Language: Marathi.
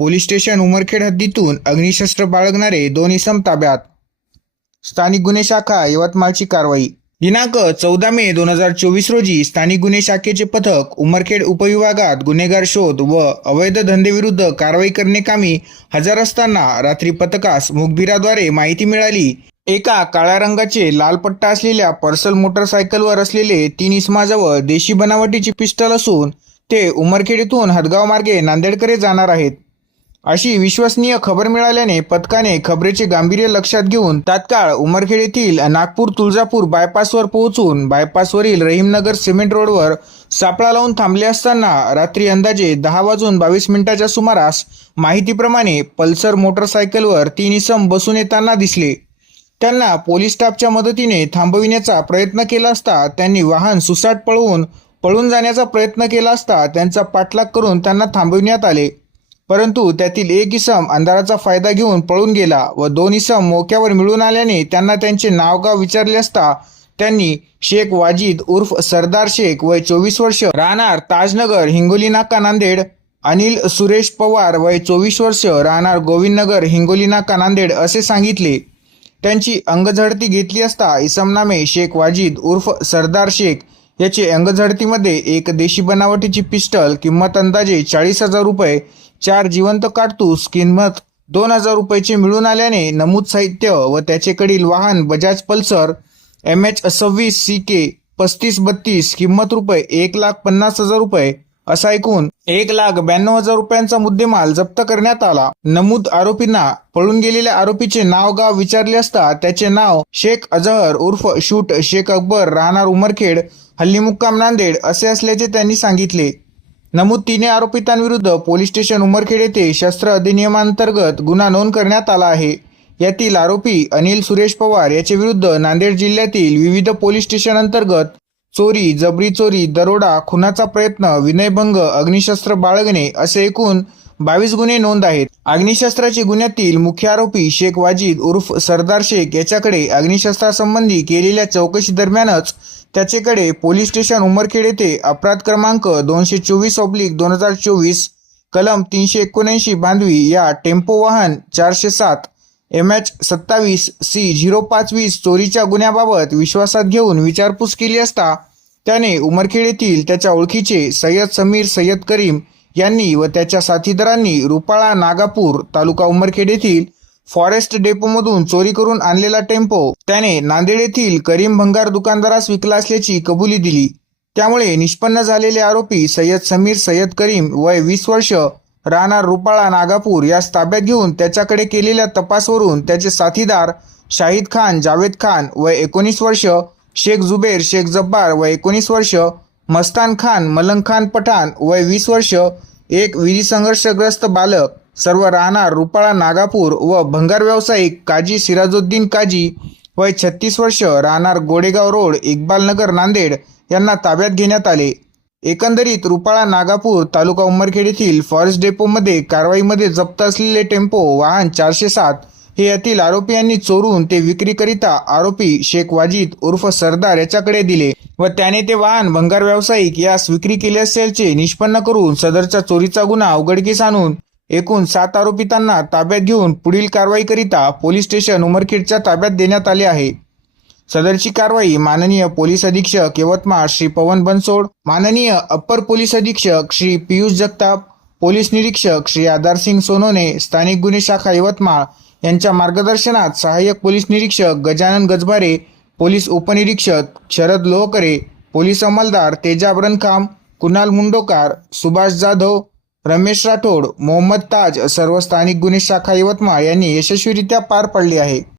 पोलीस स्टेशन उमरखेड हद्दीतून अग्निशस्त्र बाळगणारे दोन इसम ताब्यात. स्थानिक गुन्हे शाखा यवतमाळची कारवाई. दिनांक चौदा मे दोन हजार चोवीस रोजी स्थानिक गुन्हे शाखेचे पथक उमरखेड उपविभागात गुन्हेगार शोध व अवैध धंदेविरुद्ध कारवाई करणे कामी हजर असताना रात्री पथकास मुखबिराद्वारे माहिती मिळाली. एका काळ्या रंगाचे लाल पट्टा असलेल्या पर्सल मोटरसायकलवर असलेले तीन इसमाजवळ देशी बनावटीची पिस्टल असून ते उमरखेड येथून हदगाव मार्गे नांदेडकडे जाणार आहेत. अशी विश्वसनीय खबर मिळाल्याने पथकाने खबरेचे गांभीर्य लक्षात घेऊन तात्काळ उमरखेड येथील नागपूर तुळजापूर बायपासवर पोहोचून बायपासवरील रहीमनगर सिमेंट रोडवर सापळा लावून थांबले असताना रात्री अंदाजे दहा वाजून बावीस मिनिटाच्या सुमारास माहितीप्रमाणे पल्सर मोटरसायकलवर तीन इसम बसून येताना दिसले. त्यांना पोलीस स्टाफच्या मदतीने थांबविण्याचा प्रयत्न केला असता त्यांनी वाहन सुसाट पळवून पळून जाण्याचा प्रयत्न केला असता त्यांचा पाठलाग करून त्यांना थांबविण्यात आले. परंतु त्यातील एक इसम अंधाराचा फायदा घेऊन पळून गेला व दोन इसम मोक्यावर मिळून आल्याने त्यांना त्यांचे नावगाव विचारले असता त्यांनी शेख वाजिद उर्फ सरदार शेख वय चोवीस वर्ष राहणार ताजनगर हिंगोली नाका नांदेड अनिल सुरेश पवार वय चोवीस वर्ष राहणार गोविंदनगर हिंगोली नाका नांदेड असे सांगितले. त्यांची अंगझडती घेतली असता इसमनामे शेख वाजिद उर्फ सरदार शेख याचे अंगझडतीमध्ये एक देशी बनावटीची पिस्टल किंमत अंदाजे चाळीस हजार रुपये चार जिवंत काडतूस किंमत दोन हजार रुपयाचे मिळून आल्याने नमूद साहित्य व त्याचेकडील वाहन बजाज पल्सर एम एच सव्वीस सी के पस्तीस बत्तीस किंमत रुपये एक लाख पन्नास हजार रुपये असा ऐकून एक लाख ब्याण्णव हजार रुपयांचा मुद्देमाल जप्त करण्यात आला. नमूद आरोपींना पळून गेलेल्या आरोपीचे नाव गाव विचारले असता त्याचे नाव शेख अजहर उर्फ शूट शेख अकबर राहणार उमरखेड हल्ली मुक्काम नांदेड असे असल्याचे त्यांनी सांगितले. नमूद तिन्ही आरोपितांविरुद्ध पोलीस स्टेशन उमरखेड येथे शस्त्र अधिनियमांतर्गत गुन्हा नोंद करण्यात आला आहे. यातील आरोपी अनिल सुरेश पवार याच्या विरुद्ध नांदेड जिल्ह्यातील विविध पोलीस स्टेशन अंतर्गत चोरी जबरी चोरी दरोडा खुनाचा प्रयत्न विनयभंग अग्निशस्त्र बाळगणे असे एकूण बावीस गुन्हे नोंद आहेत. अग्निशस्त्राची गुन्ह्यातील मुख्य आरोपी शेख वाजिद उर्फ सरदार शेख याच्याकडे अग्निशस्त्रासंबंधी केलेल्या चौकशी दरम्यानच त्याचेकडे पोलीस स्टेशन उमरखेड येथे अपराध क्रमांक दोनशे चोवीस ऑब्लिक दोन हजार चोवीस कलम तीनशे एकोणऐंशी बांधवी या टेम्पो वाहन चारशे सात एम एच सत्तावीस सी झिरो पाच वीस चोरीच्या गुन्ह्याबाबत विश्वासात घेऊन विचारपूस केली असता त्याने उमरखेड येथील त्याच्या ओळखीचे सय्यद समीर सय्यद करीम यांनी व त्याच्या साथीदारांनी रुपाळा नागापूर तालुका उमरखेड येथील फॉरेस्ट डेपोमधून चोरी करून आणलेला टेम्पो त्याने नांदेड येथील करीम भंगार दुकानदारास विकला असल्याची कबुली दिली. त्यामुळे निष्पन्न झालेले आरोपी सय्यद समीर सय्यद करीम वय वीस वर्ष राहणार रुपाळा नागापूर यास ताब्यात घेऊन त्याच्याकडे केलेल्या तपासवरून त्याचे साथीदार शाहिद खान जावेद खान व एकोणीस वर्ष शेख जुबेर शेख जब्बार व एकोणीस वर्ष मस्तान खान मलंग खान पठाण वय वीस वर्ष एक विधी संघर्षग्रस्त बालक सर्व राहणार रुपाळा नागापूर व भंगार व्यावसायिक काजी सिराजुद्दीन काजी वय छत्तीस वर्ष राहणार गोडेगाव रोड इकबालनगर नांदेड यांना ताब्यात घेण्यात आले. एकंदरीत रुपाळा नागापूर तालुका उमरखेड येथील फॉरेस्ट डेपोमध्ये कारवाईमध्ये जप्त असलेले टेम्पो वाहन चारशे सात हे यातील आरोपी यांनी चोरून ते विक्रीकरिता आरोपी शेख वाजिद उर्फ सरदार याच्याकडे दिले व त्याने ते वाहन भंगार व्यावसायिक यास विक्री केले असल्याचे निष्पन्न करून सदरचा चोरीचा गुन्हा उघडकीस आणून एकूण सात आरोपितांना ताब्यात घेऊन पुढील कारवाईकरिता पोलीस स्टेशन उमरखेडच्या ताब्यात देण्यात आले आहे. सदरची कारवाई माननीय पोलीस अधीक्षक यवतमाळ श्री पवन बनसोड माननीय अप्पर पोलीस अधीक्षक श्री पियुष जगताप पोलीस निरीक्षक श्री आधारसिंग सोनोने स्थानिक गुन्हे शाखा यवतमाळ यांच्या मार्गदर्शनात सहाय्यक पोलीस निरीक्षक गजानन गजबारे पोलीस उपनिरीक्षक शरद लोहकरे पोलीस अंमलदार तेजा ब्रनखाम कुणाल मुंडोकार सुभाष जाधव रमेश राठोड मोहम्मद ताज सर्व स्थानिक गुन्हे शाखा यवतमाळ यांनी यशस्वीरित्या पार पडली आहे.